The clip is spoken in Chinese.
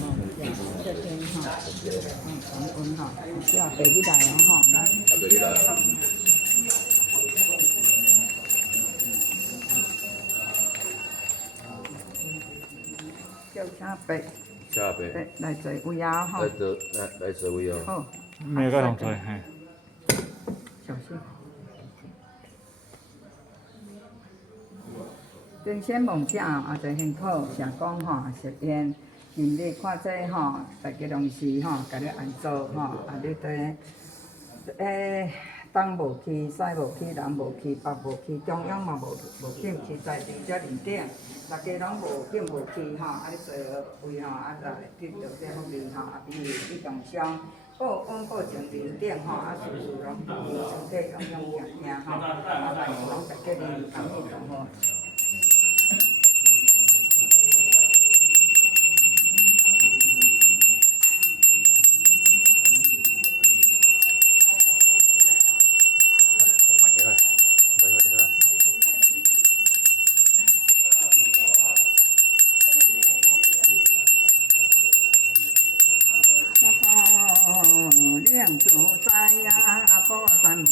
哈，这边哈，感恩哈，需要北地大人哈，北地大人叫车北，车北来坐有呀哈，来坐位哦。好，每个同台嘿。小心。顶先问者啊，就辛苦，想讲吼，实验今日看这吼，大家拢是吼，家己按做吼，啊，你对东无去，西无去，南无去，北无去，中央嘛无紧去，在地遮认定，大家拢无紧无去吼，啊，你做位吼，啊，来得到这福利吼，啊，比你共商报恩报情认定吼，啊，事事拢身体拢行吼，啊，来拢大家哩感恩就好。我快点来，我快点来。亮主在呀，破山门。